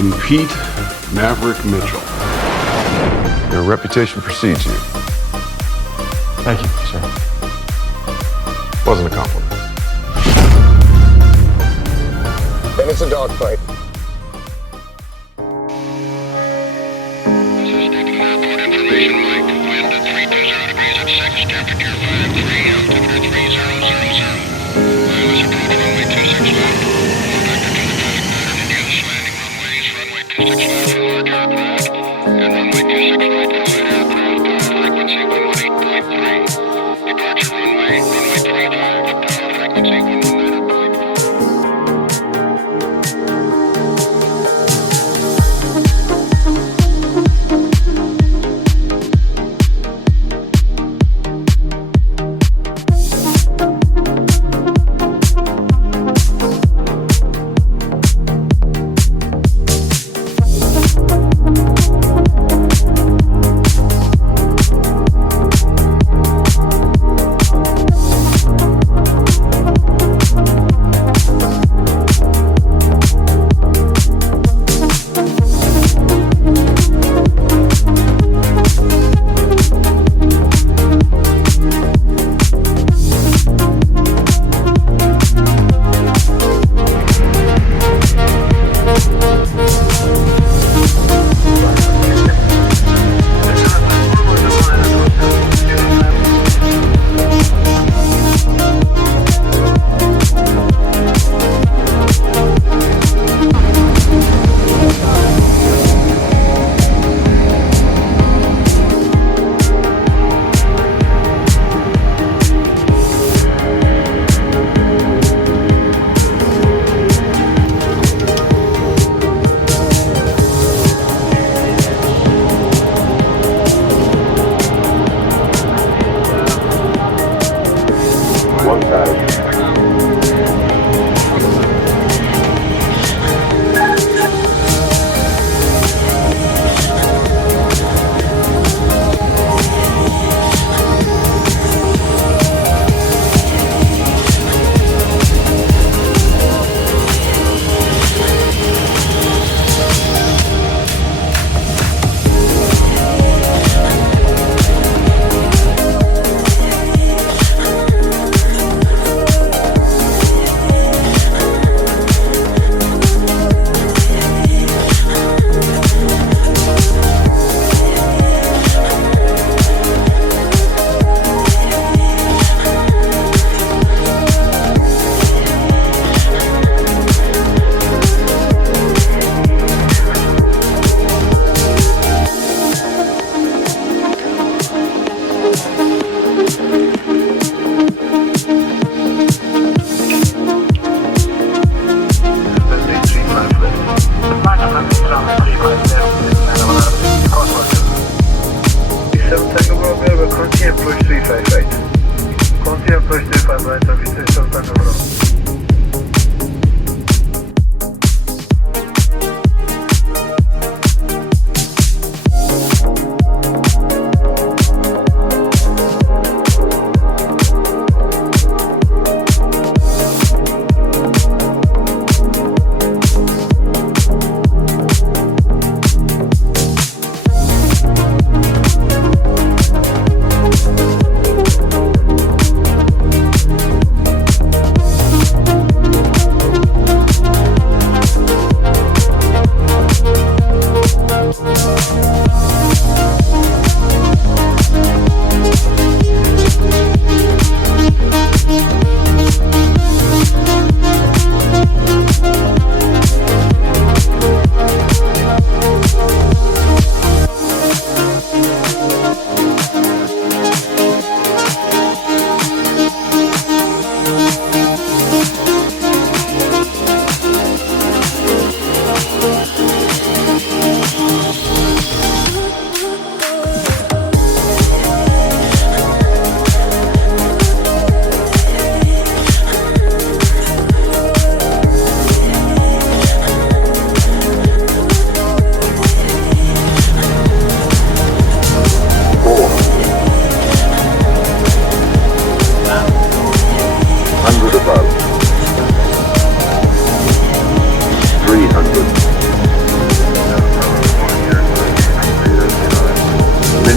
Captain Pete Maverick Mitchell. Your reputation precedes you. Thank you, sir. Wasn't a compliment. Then it's a dogfight. Information, Mike. Wind at 320 degrees at 6, temperature 53, altitude 3000. Wireless approach runway 26 left. All vector to the traffic pattern and use landing runways, runway 26 left for large aircraft, and runway 26 right for light aircraft, frequency 118.3. Departure runway 35, tower frequency 119.4.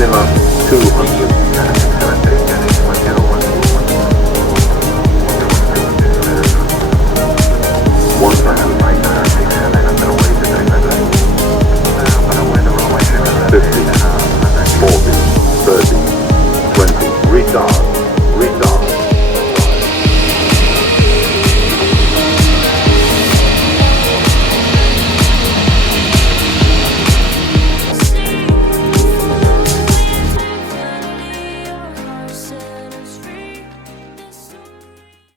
minimum 2 on the